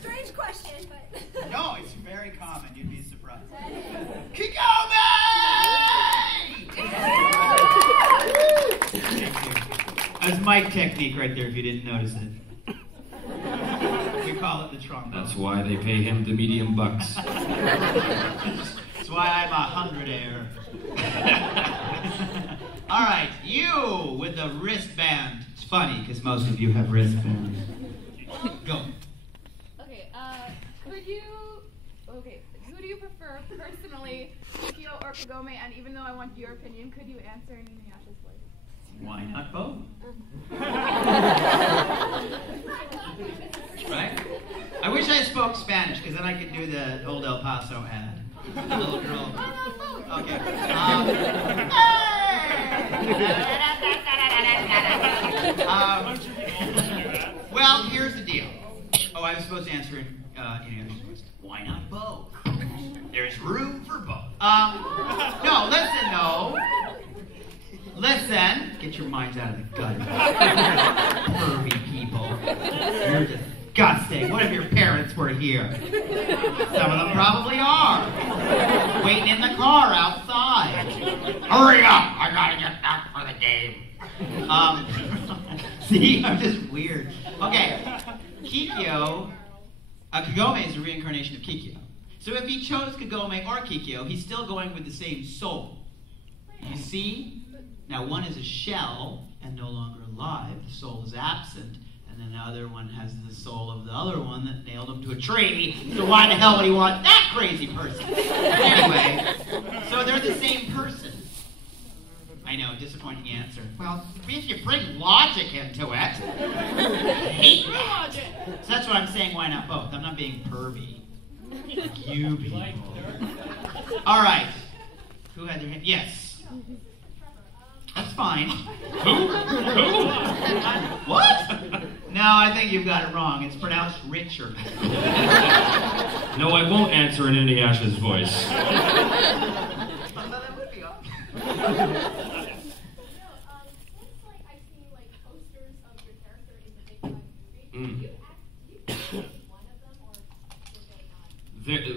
Strange question, but... No, it's very common. You'd be surprised. Kagome! That's mic technique right there, if you didn't notice it. We call it the trombone. That's why they pay him the medium bucks. That's why I'm a 100-air. All right, you with the wristband. It's funny because most of you have wristbands. Go. Okay, who do you prefer personally, Kikyo or Kagome? And even though I want your opinion, could you answer in Inuyasha's voice? Why not both? Right? I wish I spoke Spanish because then I could do the old El Paso ad. The little girl. Okay. Well, here's the deal. Oh, I was supposed to answer in English. Why not both? There's room for both. No, listen, no. Listen. Get your minds out of the gutter. Pervy people. You're disgusting. What if your parents were here? Some of them probably are. Waiting in the car outside. Hurry up! I gotta get back for the game. See, I'm just weird. Okay, Kagome is a reincarnation of Kikyo. So if he chose Kagome or Kikyo, he's still going with the same soul. You see? Now one is a shell and no longer alive. The soul is absent. And then the other one has the soul of the other one that nailed him to a tree. So why the hell would he want that crazy person? Anyway, so they're the same person. I know, disappointing answer. Well, if you bring logic into it. I hate that. So that's what I'm saying, why not both? I'm not being pervy. Like you people. All right. Who had their hand? Yes. That's fine. Who? What? No, I think you've got it wrong. It's pronounced Richard. No, I won't answer in Inuyasha's voice. That would be awesome.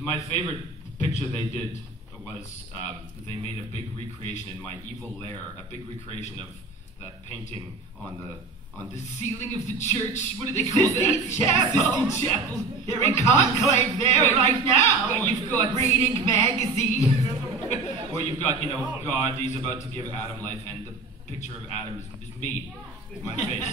My favorite picture they did was they made a big recreation in my evil lair, a big recreation of that painting on the ceiling of the church. What do they call that? Sistine Chapel. They're in conclave there right now. Well, you've got reading magazine. Well, you've got, God, he's about to give Adam life, and the picture of Adam is me. My face.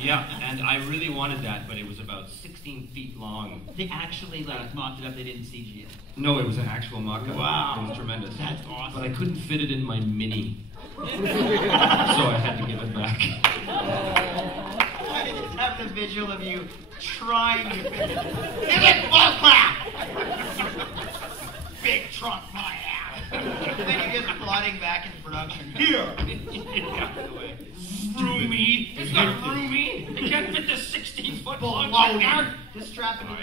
Yeah, and I really wanted that, but it was about 16 feet long. They actually mocked it up, they didn't CG it. No, it was an actual mock-up. Wow. It was tremendous. That's awesome. But I couldn't fit it in my mini. So I had to give it back. I just have the visual of you trying to fit it. Give it full clap! Big trunk, my ass. Then you get flooding back into production. Here! Roomy. It's not roomy. It can't fit the 16-foot long Baloney. Just strap it in.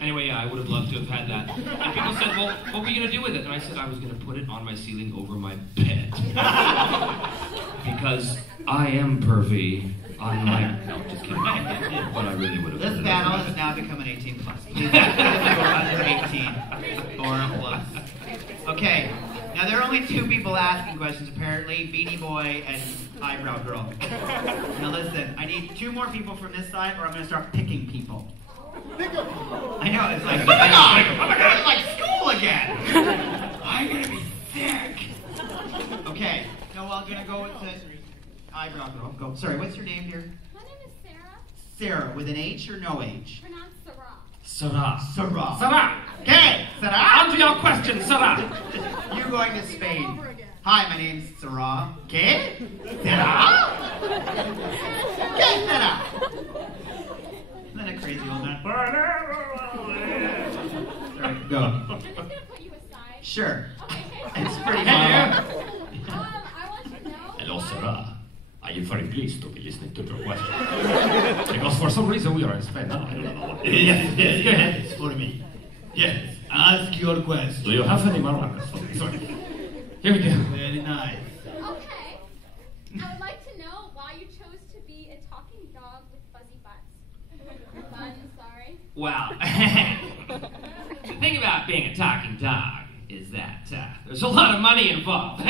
Anyway, yeah, I would have loved to have had that. And people said, well, what were you going to do with it? And I said I was going to put it on my ceiling over my bed. Because I am pervy. Unlike... No, just kidding. But I really would have. This panel has now become an 18+. Please ask if you're under 18 or a plus. Okay. Now, there are only two people asking questions, apparently. Beanie Boy and Eyebrow Girl. Now, listen. I need two more people from this side, or I'm going to start picking people. Pick them. I know. It's like, oh my God! It's like school again! I'm going to be sick. Okay. No, well, I'm going to go with the Eyebrow Girl. Go. Sorry, what's your name here? My name is Sarah. Sarah, with an H or no H? Pronounced Sarah. Sarah. Sarah. Sarah. Okay, Sarah. Answer your question, Sarah. You're going to Spain. Hi, my name's Sarah. Okay? Sarah? Okay, Sarah. Isn't that a crazy old man? Sorry, go. I'm just going to put you aside. Sure. Okay. It's pretty I fun. want to know... Hello, Sarah. I am very pleased to be listening to your question. Because for some reason we are in Spain. No, I don't know. Yes, go ahead. It's for me. Yes, ask your question. Do you have any maracas? Sorry. Here we go. Very nice. Okay. I would like to know why you chose to be a talking dog with fuzzy butts. Buns Well, the thing about being a talking dog is that there's a lot of money involved.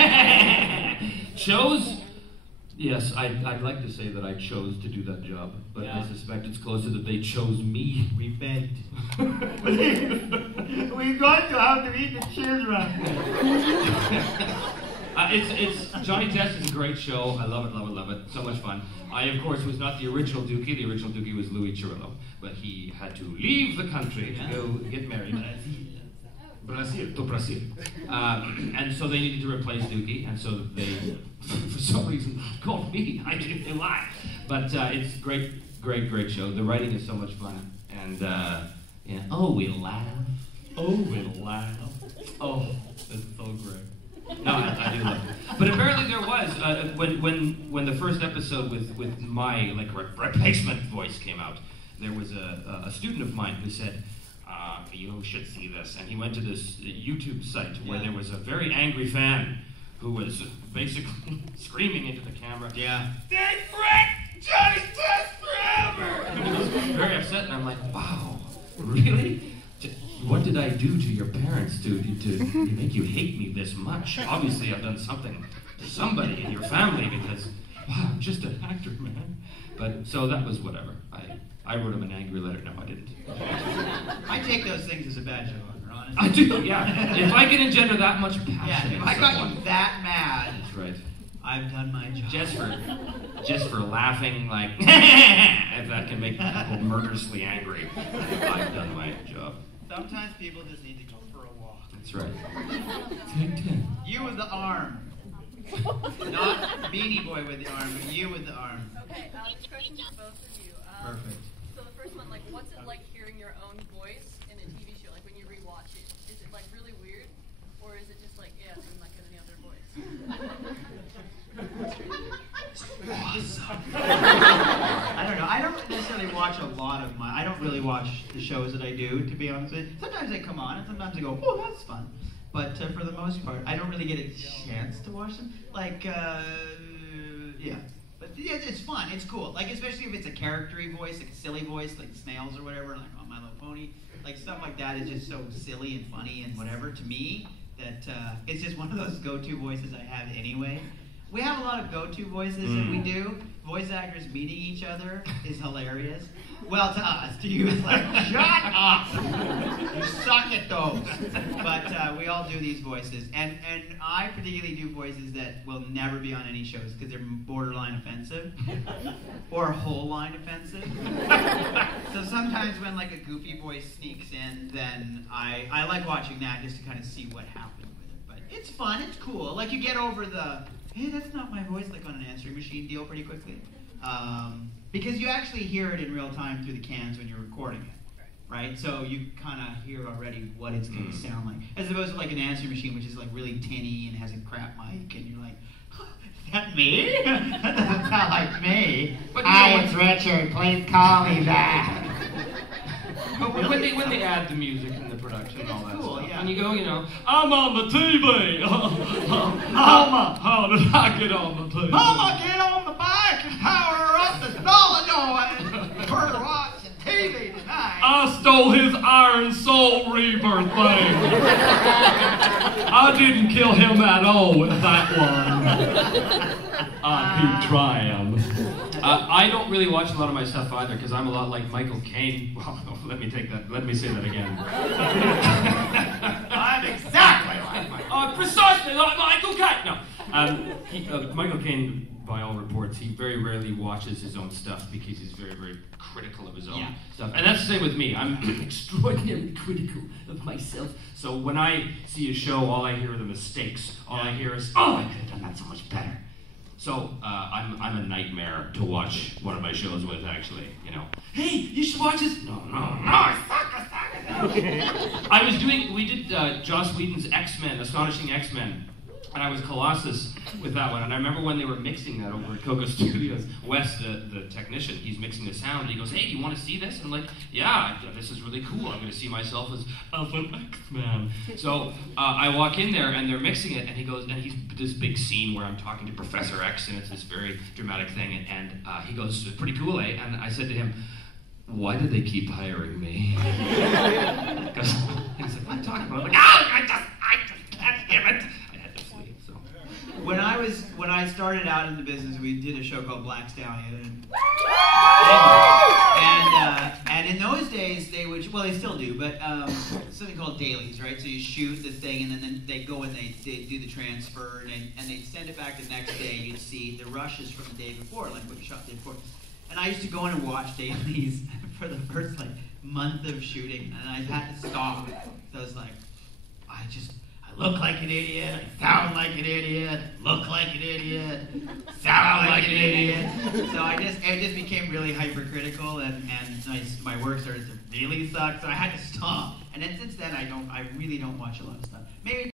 Shows? Yes, I'd like to say that I chose to do that job, but I suspect it's closer that they chose me. We begged. We're going to have to eat the children. It's Johnny Test is a great show. I love it, love it, love it. So much fun. I, of course, was not the original Dookie. The original Dookie was Louis Cirillo, but he had to leave the country to go get married. Brazil. And so they needed to replace Dookie, and so they, for some reason, called me. I didn't know why. But it's great show. The writing is so much fun. And, oh, we laugh. Oh, we laugh. Oh, it's so great. No, I do love it. But apparently there was, when the first episode with my replacement voice came out, there was a student of mine who said, you should see this. And he went to this YouTube site where there was a very angry fan who was basically screaming into the camera, Dick Frick! Johnny Test forever! And he was very upset, and I'm like, wow, really? What did I do to your parents to make you hate me this much? Obviously, I've done something to somebody in your family because, wow, I'm just an actor, man. But, so that was whatever. I wrote him an angry letter. No, I didn't. I take those things as a badge of honor, honestly. I do, yeah. If I can engender that much passion if I got you that mad, that's right. I've done my job. Just for laughing, like, if that can make people murderously angry, I've done my job. Sometimes people just need to go for a walk. That's right. You with the arm. Not Beanie Boy with the arm, but you with the arm. Okay, this question's for both of you. Perfect. So the first one, what's it like hearing your own voice in a TV show? Like when you rewatch it, is it really weird, or is it just like, yeah, I'm like any other voice? Awesome. I don't know. I don't necessarily watch a lot of I don't really watch the shows that I do, to be honest with you. Sometimes they come on, and sometimes I go, oh, that's fun. But for the most part, I don't really get a chance to watch them. But yeah, it's fun. It's cool. Especially if it's a charactery voice, like a silly voice, like Snails or whatever, like on My Little Pony. Stuff like that is just so silly and funny and whatever to me that it's just one of those go-to voices I have anyway. We have a lot of go-to voices that we do. Voice actors meeting each other is hilarious. Well, to us. To you, it's like, shut up! You suck at those. But we all do these voices. And I particularly do voices that will never be on any shows because they're borderline offensive. Or whole line offensive. So sometimes when a goofy voice sneaks in, then I like watching that just to kind of see what happened with it. But it's fun. It's cool. You get over the, hey, that's not my voice, on an answering machine deal pretty quickly. Because you actually hear it in real time through the cans when you're recording it, right? So you kind of hear already what it's going to sound like. As opposed to an answering machine, which is really tinny and has a crap mic, and you're like, is that me? That doesn't sound like me. But hi, it's Richard. Please call me back. But when they add the music and the production and all that cool, stuff, yeah. and you go, I'm on the TV. Mama, how did I get on the TV? Mama, get on the bike and power up the solenoid. We're watching TV tonight. I stole his Iron Soul Reaver thing. I didn't kill him at all with that one. I keep trying. I don't really watch a lot of my stuff either because I'm a lot like Michael Caine. Well, let me say that again. I'm exactly like Michael. Precisely like Michael Caine. No, Michael Caine, by all reports, he very rarely watches his own stuff because he's very, very critical of his own stuff. And that's the same with me. I'm extraordinarily critical of myself. So when I see a show, all I hear are the mistakes. All I hear is, oh, I could have done that so much better. So I'm a nightmare to watch one of my shows with, actually. Hey, you should watch this. No, I suck. We did Joss Whedon's X-Men, Astonishing X-Men. And I was Colossus with that one. And I remember when they were mixing that over at Coco Studios, Wes, the technician, he's mixing the sound, and he goes, hey, do you want to see this? And I'm like, yeah, this is really cool. I'm going to see myself as an X-Man. So I walk in there, and they're mixing it, and he goes, and he's this big scene where I'm talking to Professor X, and it's this very dramatic thing. And he goes, pretty cool, eh? And I said to him, why do they keep hiring me? Because he's like, what are you talking about? I'm like, I just can't hear it. I had to flee, so. When I started out in the business, we did a show called Black Stallion, and in those days they would, well, they still do, but something called dailies, right? So you shoot this thing, and then they go and they do the transfer, and they send it back the next day. You'd see the rushes from the day before, like what you shot the day before. And I used to go in and watch dailies for the first month of shooting, and I had to stop. So I was like, I look like an idiot, I sound like an idiot, look like an idiot, sound like an idiot. So it just became really hypercritical, and my work started to really suck. So I had to stop. And then since then, I really don't watch a lot of stuff. Maybe